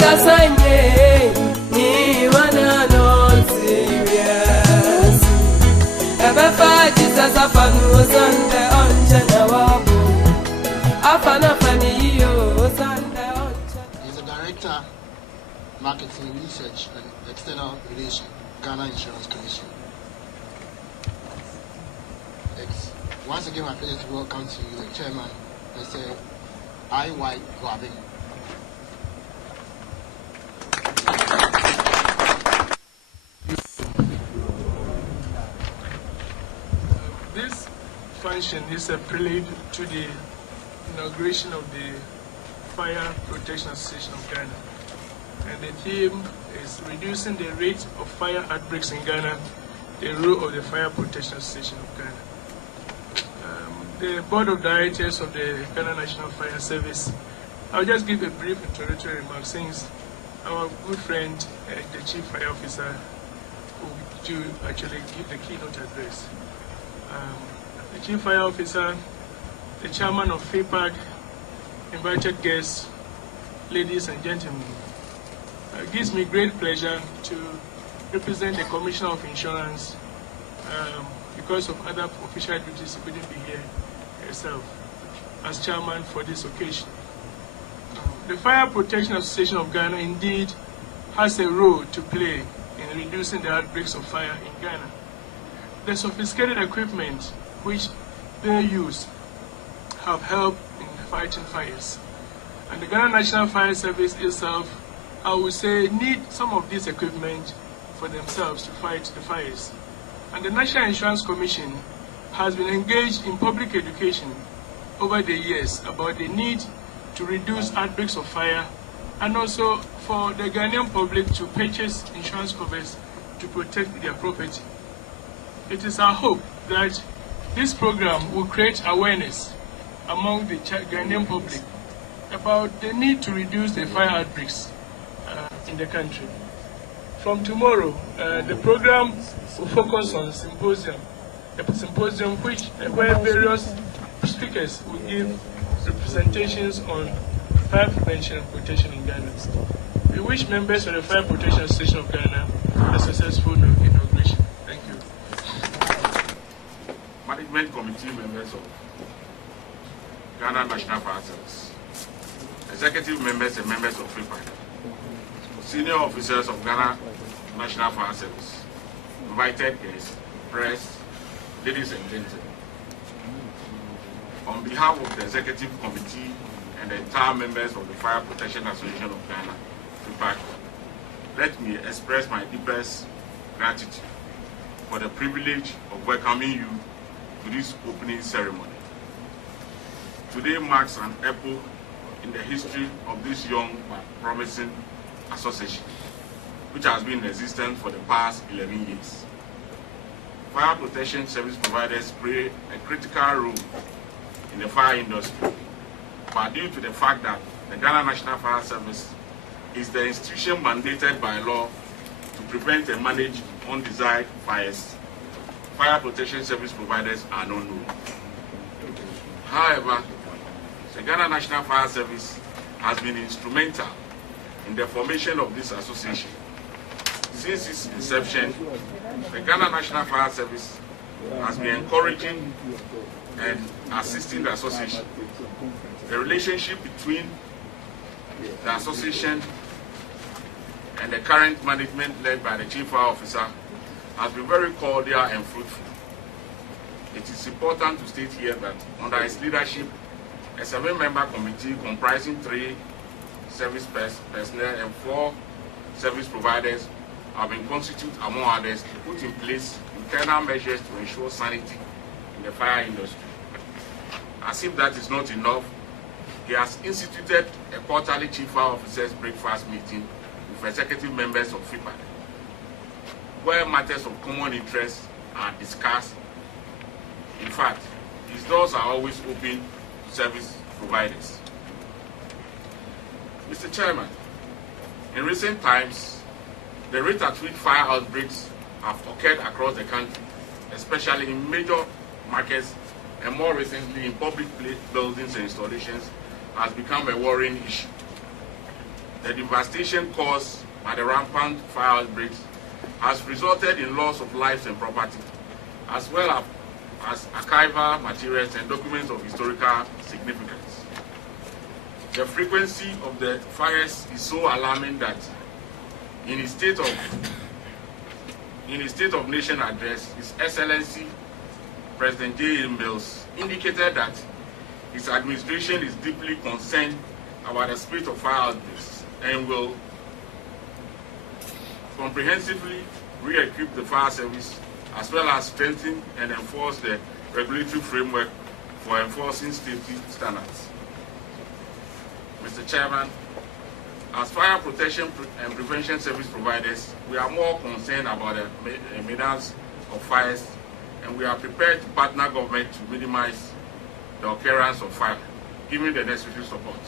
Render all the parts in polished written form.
Kasanye, ni wana non serious. Ebefa Jesus afanu Sunday onchana wabu. Afana fani yo Sunday onchana. He's a director, marketing research and external relations, Ghana Insurance Commission. Once again, my pleasure to welcome to you, the chairman, Mr. I.Y. Gwabin. This function is a prelude to the inauguration of the Fire Protection Association of Ghana. And the theme is reducing the rate of fire outbreaks in Ghana, the role of the Fire Protection Association of Ghana. The Board of Directors of the Ghana National Fire Service, I'll just give a brief introductory remark since our good friend, the Chief Fire Officer, will actually give the keynote address. The Chief Fire Officer, the Chairman of Fipag, invited guests, ladies and gentlemen, it gives me great pleasure to represent the Commissioner of Insurance. Because of other official duties, he couldn't be here herself as chairman for this occasion. The Fire Protection Association of Ghana indeed has a role to play in reducing the outbreaks of fire in Ghana. The sophisticated equipment which they use have helped in fighting fires. And the Ghana National Fire Service itself, I would say, need some of this equipment for themselves to fight the fires. And the National Insurance Commission has been engaged in public education over the years about the need to reduce outbreaks of fire and also for the Ghanaian public to purchase insurance covers to protect their property. It is our hope that this program will create awareness among the Ghanaian public about the need to reduce the fire outbreaks in the country. From tomorrow, the program will focus on a symposium where various speakers will give representations on fire prevention and protection in Ghana. We wish members of the Fire Protection Association of Ghana a successful inauguration. Thank you. Management Committee members of Ghana National Fire Service, executive members and members of Fipag, senior officers of Ghana National Fire Service, invited guests, press, ladies and gentlemen. On behalf of the Executive Committee and the entire members of the Fire Protection Association of Ghana, Fipag, let me express my deepest gratitude for the privilege of welcoming you to this opening ceremony. Today marks an epoch in the history of this young but promising association, which has been in existence for the past 11 years. Fire protection service providers play a critical role in the fire industry, but due to the fact that the Ghana National Fire Service is the institution mandated by law to prevent and manage undesired fires, fire protection service providers are not known. However, the Ghana National Fire Service has been instrumental in the formation of this association. Since its inception, the Ghana National Fire Service has been encouraging and assisting the association. The relationship between the association and the current management led by the Chief Fire Officer has been very cordial and fruitful. It is important to state here that under his leadership, a 7-member committee comprising 3 service personnel and 4 service providers have been constituted, among others, to put in place internal measures to ensure sanity in the fire industry. As if that is not enough, he has instituted a quarterly Chief Fire Officers breakfast meeting with executive members of Fipag, where matters of common interest are discussed. In fact, his doors are always open to service providers. Mr. Chairman, in recent times, the rate at which fire outbreaks have occurred across the country, especially in major markets and more recently in public buildings and installations, has become a worrying issue. the devastation caused by the rampant fire outbreaks has resulted in loss of lives and property, as well as archival materials and documents of historical significance. The frequency of the fires is so alarming that in his State of Nation address, His Excellency President J. A. Mills indicated that his administration is deeply concerned about the spate of fire outbreaks and will comprehensively re-equip the fire service, as well as strengthen and enforce the regulatory framework for enforcing safety standards. Mr. Chairman, as fire protection and prevention service providers, we are more concerned about the maintenance of fires, and we are prepared to partner government to minimize the occurrence of fire, given the necessary support.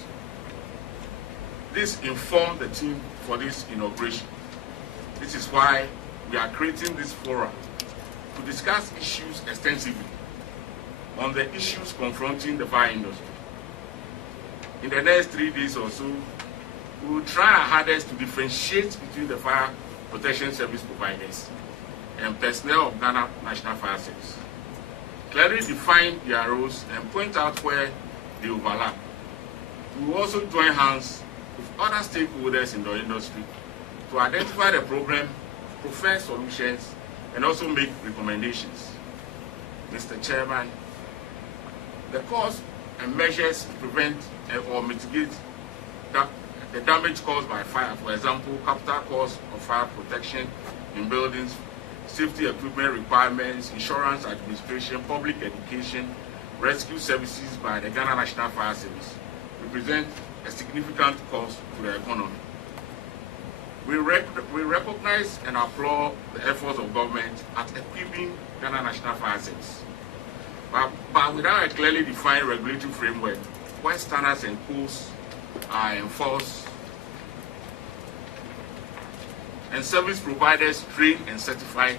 This informed the team for this inauguration. This is why we are creating this forum to discuss issues extensively on the issues confronting the fire industry. In the next 3 days or so, we will try our hardest to differentiate between the fire protection service providers and personnel of Ghana National Fire Service, clearly define their roles and point out where they overlap. We will also join hands with other stakeholders in the industry to identify the problem, propose solutions, and also make recommendations. Mr. Chairman, the cause and measures to prevent or mitigate the damage caused by fire, for example, capital cost of fire protection in buildings, safety equipment requirements, insurance administration, public education, rescue services by the Ghana National Fire Service represent a significant cost to the economy. We recognize and applaud the efforts of government at equipping Ghana National Fire Service, but without a clearly defined regulatory framework where standards and codes are enforced and service providers trained and certified,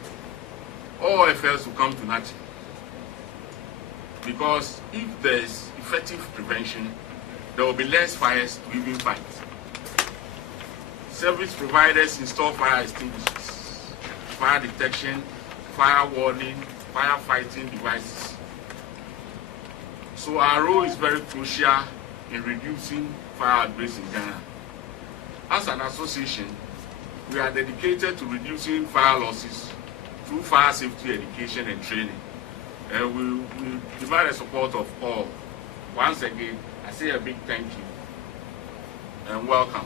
all efforts will come to nothing. Because if there is effective prevention, there will be less fires to even fight. Service providers install fire extinguishers, fire detection, fire warning, firefighting devices. So our role is very crucial in reducing fire outbreaks in Ghana. As an association, we are dedicated to reducing fire losses through fire safety education and training. And we demand the support of all. Once again, I say a big thank you and welcome.